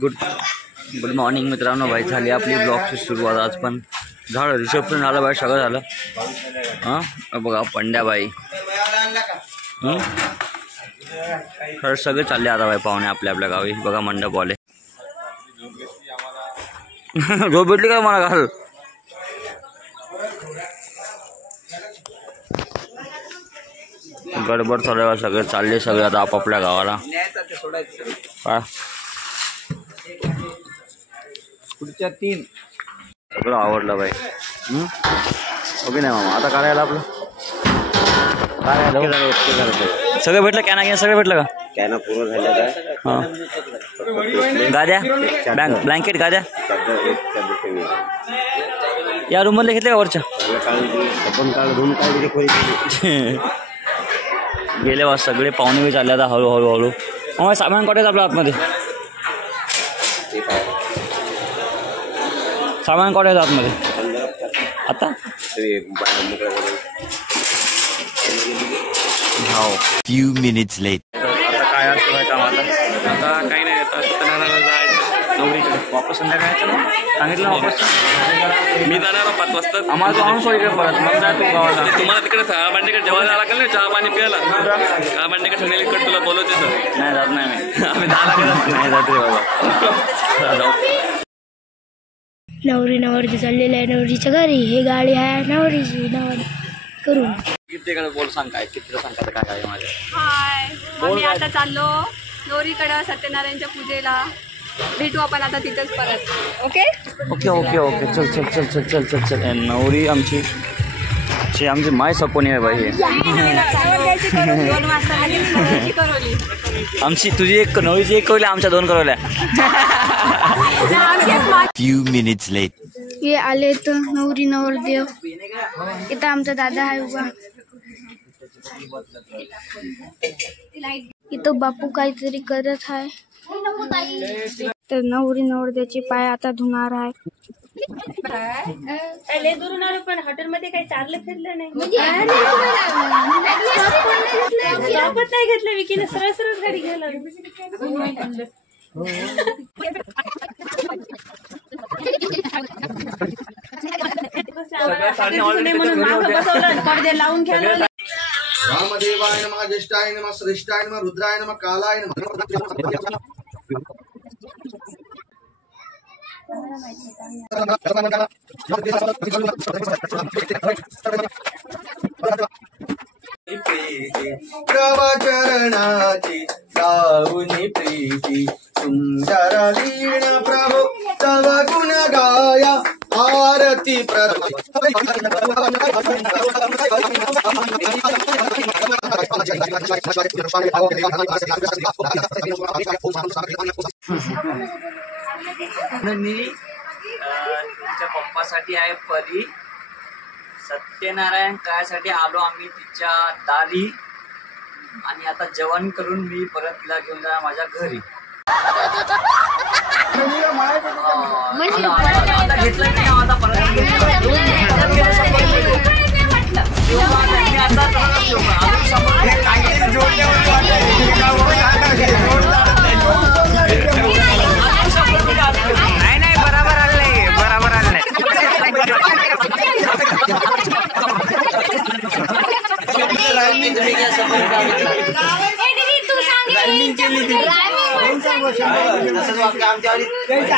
Good morning मित्रांनो. भाई झाली आपली ब्लॉगची सुरुवात. आज पण झालं रिसेप्शन झालं बाई, सगळं झालं. हां बघा पंड्याबाई खरं सगळे चालले आता बाई पाहुणे आपल्या आपल्या गावी. बघा मंडपवाले झोप भेटली काय मला घाल. गडबड चालू आहे, सगळे चालले सगळे आता आपापल्या गावाला. पुढच्या 3 सगळं आवडलं बाई. ओके नाही मामा आता करायला आपलं काय सगळं भेटलं. कॅना घ्या सगळं भेटलं का? कॅना पूर्ण झाल्या का? हां गाद्या ब्लँकेट गाद्या या रूममधले घेतले का वरच्या? गेले बा सगळे पाहुणे बी चालले आता हळूहळू. मग सामान काढायचं आपल्या आतमध्ये, सामान काढायचं आतमध्ये आता. हो फ्यू मिनिट्स लेट. आता काय असं आहे काम? आता काही नाही, आता सत्यनारायणला जायचं नवरीकडे. वापस संध्याकाळचं ना सांगितलं वापस. मी जाणार 5 वाजता. आम्हाला तो आणून सोयीकडे परत मग जाय तू गावाला. तुम्हाला तिकडे चहा भांडेकडे जेवायला लागेल ना, चहा पाणी प्यायला. चहा भांडेकडे ठेवलेलीकडे तुला बोलवते सर. नाही जात नाही मी. आम्ही 10 लागेल नाही जात रे बाबा. जाऊ. नवरी नवरती चाललेलं आहे नवरीच्या घरी. ही गाडी आहे नवरीची नवरी करून. कितीकडे बोल सांग काय चित्र सांग काय काय आहे माझ्या. हाय आम्ही आता चाललो नवरीकडं सत्यनारायणच्या पूजेला. भेटू आपण आता तिथंच परत. ओके ओके ओके ओके चल चल चल चल चल चल चल. नवरी आमची आमची माय सपोनी आहे बाई. 2 वाजता करवली आमची तुझी एक नवरीची एक कवली, आमच्या 2 करवल्या. Few minutes late. हे आले तर नवरी नवरदेव. इथं आमचा दादा आहे उभा. इथं बापू काहीतरी करत आहे. तर नवरी नवरदेवचे पाय आता धुणार आहे. पण हॉटेलमध्ये काही चाललं फिरलं नाही. नाही घेतलं विकीने, सरळ सरळ गाडी घ्यायला. म्हणून मागं बसवलं, पडदे लावून घ्यायला. रामदेवाय नमः, ज्येष्ठाय नमः, श्रेष्ठाय नमः, रुद्राय नमः, कालाय नमः. प्रवचरणाची गाऊनी प्रीती सुंदर लीन प्रभो तव गुण गाया आरती तिच्या पप्पासाठी आहे परी. सत्यनारायण कायसाठी आलो आम्ही तिच्या दारी. आणि आता जेवण करून मी परत तिला घेऊन जाणार माझ्या घरी. आता घेतलं नाही आता परत नाही बराबर आलं नाही, बराबर आलं नाही.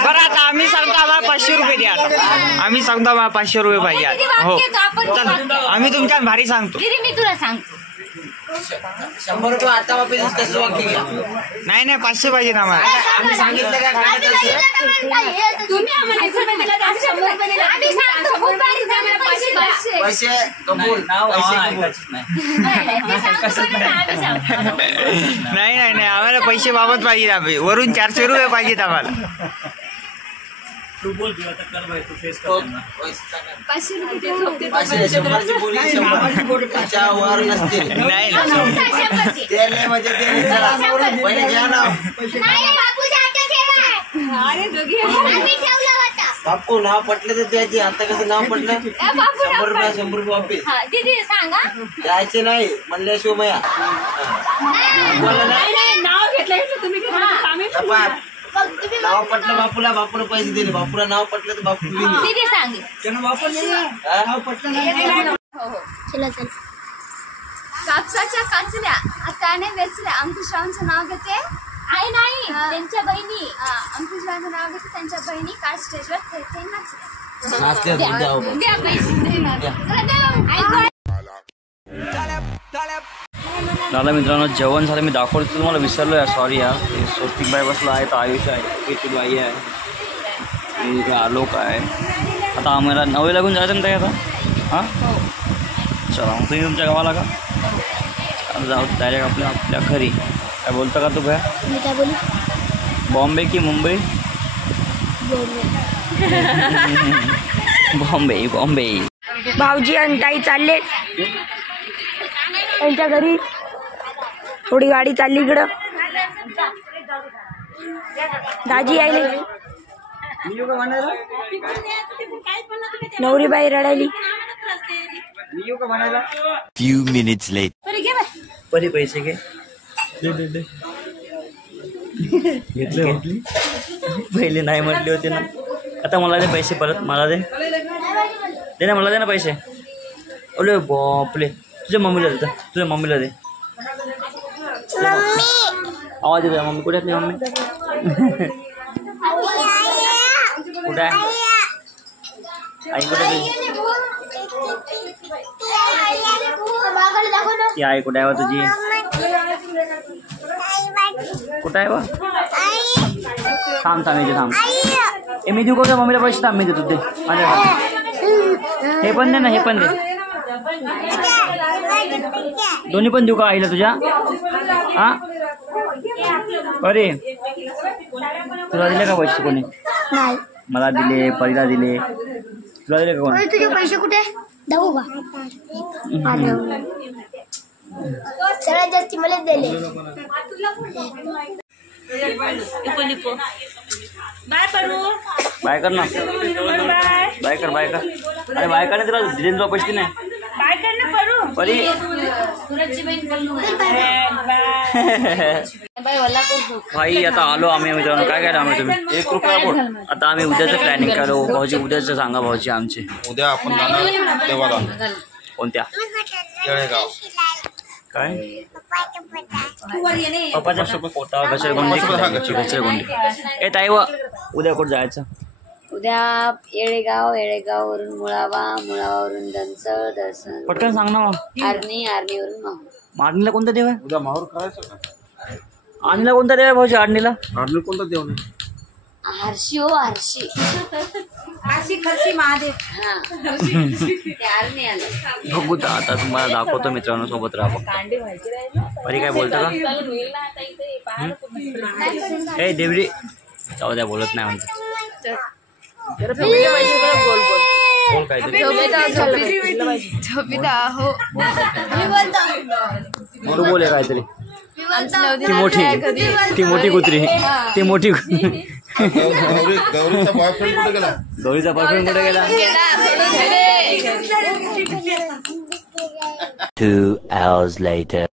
बरं आता आम्ही सांगतो आम्हाला 500 रुपये द्या. आम्ही सांगतो आम्हाला 500 रुपये पाहिजे. हो चल आम्ही तुमच्या भारी सांगतो. मी तुला सांगतो 100 रुपये आता वापस तसं वाक्य घ्या. नाही 500 पाहिजे आम्हाला. आम्ही सांगितलं का पैसे कबूल. नाही आम्हाला पैसे बाबत पाहिजे. आम्ही वरून 400 रुपये पाहिजेत आम्हाला. तू बोल आता कर बाई तू फेस कर. 500 रुपये 100ची बोली 100च्या वर नसते. नाही ते म्हणजे ते पहिले घ्या ना. अरे दोघी बापू नाव पटलं तर द्यायची. आता कसं नाव पटलं 100 रुपये वापस द्यायचे नाही म्हणल्याशिवाय मया. नाव घेतलं तुम्ही. नाव पटलं बापूला, बापूला पैसे दिले. बापूला नाव पटलं तर बापू दिले. चला चल. कापसाच्या काचल्या हाताने वेचल्या अंकुशरावांचं नाव घेते. आहे नाही त्यांच्या बहिणी अंकुशरावांचं नाव घेते. त्यांच्या बहिणी काल स्टेजवर खेळते नाचल्या. नाचल्या द्या झालं मित्रांनो, जेवण झालं. मी दाखवलं तुम्हाला विसरलो यार, सॉरी यार. स्वस्तिक बाई बसला आहे, तर आयुष आहे, केटी बाई आहे, इकडे आलोक आहे. आता आम्हाला 9 लागून जायचं ना ताई आता. हां चला मग तुम्ही तुमच्या गावाला का? आता जाऊ डायरेक्ट आपल्या घरी. काय बोलतं का तू? काय मी काय बोलू? बॉम्बे की मुंबई? बॉम्बे बॉम्बे. भाऊजी आणि ताई चालले त्यांच्या घरी. थोडी गाडी चालली इकडं. दाजी आले. नवरीबाई रडायली. Few minutes late. परी पैसे घे. घेतले पहिले नाही म्हटले होते ना. आता मला दे पैसे परत. मला दे ना, मला दे ना पैसे. अरे बापले, तुझ्या मम्मीला दे. तुझ्या मम्मीला दे. आवाज येतो. मम्मी कुठे आहे? मम्मी कुठे आहे? आई कुठे आहे? ती आई कुठे आहे बा तुझी? कुठं आहे बा? थांब इथे थांब. मी देऊ का मम्मीला पैसे? थांब मी देतो ते. हे पण दे ना, हे पण दे. दोन्ही पण देऊ का आईला तुझ्या? हा अरे तुला दिले का पैसे कोणी? मला दिले, परीला दिले. तुला दिले का कोणी? तुझे पैसे कुठे? दाऊ का? सगळ्यात जास्ती मला दिले. बाय कर ना. बाय कर. अरे बाय कर. तुला दिले तुला पैसे नाही. परी भाई आता आलो आम्ही मित्रांनो. काय काय आम्ही तुम्ही 1 रुपया बोल. आता आम्ही उद्याचं प्लॅनिंग केलो. भाऊजी उद्याचं सांगा. भाऊजी आमचे उद्या आपण जाणार देवाला. कोणत्या? येळेगाव. काय पप्पाच्या पोटा घसरगुंडी. ए ताई व उद्या कुठं जायचं? उद्या येळेगाववरून मुळावा, मुळावावरून दनसळ, दर्शन पटकन सांग ना मग. आर्णीवरून माहूर. आर्णीला कोणता देव आहे? उद्या माहूर करायचं का? आर्णीला कोणता देव आहे भाऊजी? आर्णीला कोणता देव नाही? हर्षी हो हर्षी खर्ची महादेव. हा ते आर्णी आलं. बघू आता तुम्हाला दाखवतो मित्रांनो. सोबत राहा. परी काय बोलतो का? ए देवडी जाऊ द्या, बोलत नाही म्हणतो. बोल काय तू बोले काहीतरी. ती मोठी कुत्री. ती मोठी गौरीचा बॉयफ्रेंड कुठे गेला? गौरीचा बॉयफ्रेंड कुठे गेला? 2 hours later.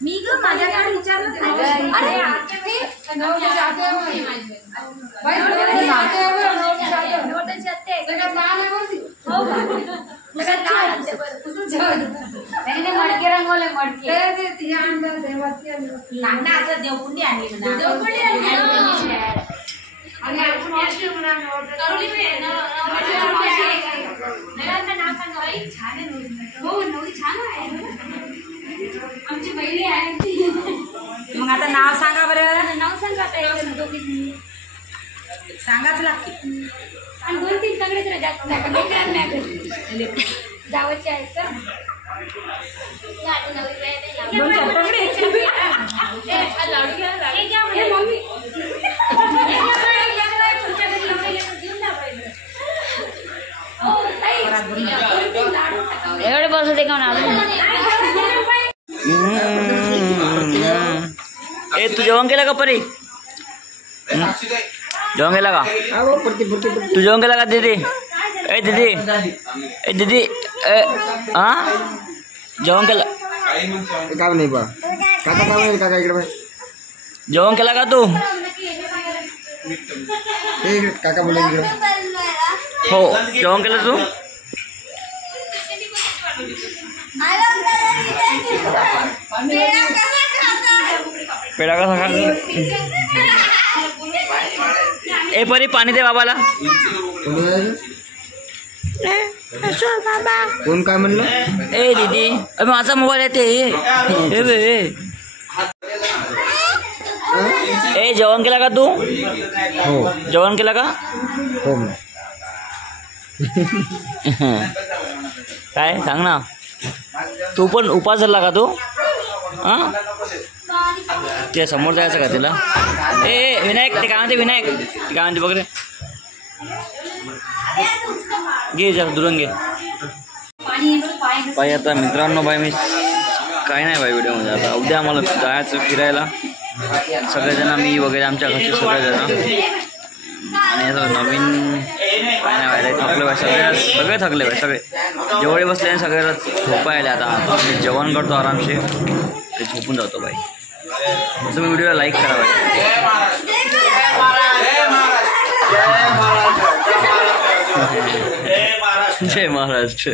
मी ग माझ्याकडे विचारलं. मडके रंगवले. मडके देवकुंडी आणली. आमची बहिणी आहे. मग आता नाव सांगा बरं. नाव सांगा. सांगाच लागते. आणि 2-3 तगडे तर जास्त जावचे आहेत का? मम्मी एवढे बसू दे का ए तू जेवण केलं का परी? जेवण केलं का? तू जेवण केलं का दीदी? ए दीदी, ए दीदी, हा जेवण केलं? काम नाही बा काका, काम नाही काका इकडे. जेवण केलं का तू? काका बोला इकडे. हो जेवण केलं तू? पेढा कसा खायचा? ए परी पाणी दे बाबाला. कोण काय म्हणलं? ए दीदी, अबे माझा मोबाईल येते. ए बे ए जेवण केलं का तू? हो जेवण केलं का? हो. काय सांग ना. तू पण उपास धरला का तू? हां ते समोर जायचं का तिला? ए विनायक, ते काय म्हणते विनायक, ते काय म्हणते बघ रे. घे जरा दुरून घे. बाई आता मित्रांनो, बाई मी काय नाही बाई व्हिडिओमध्ये. आता उद्या आम्हाला जायचं फिरायला सगळेजण, मी वगैरे आमच्या घरचे सगळेजण. आणि असं नवीन काय नाही व्हायला थकले बाई सगळे थकले बाई सगळे. जेवढे बसले आणि सगळ्याला झोपायला. आता जेवण करतो आरामशीर, ते झोपून जातो बाई. तुम्ही व्हिडिओला लाईक करा बाई. जय महाराष्ट्र.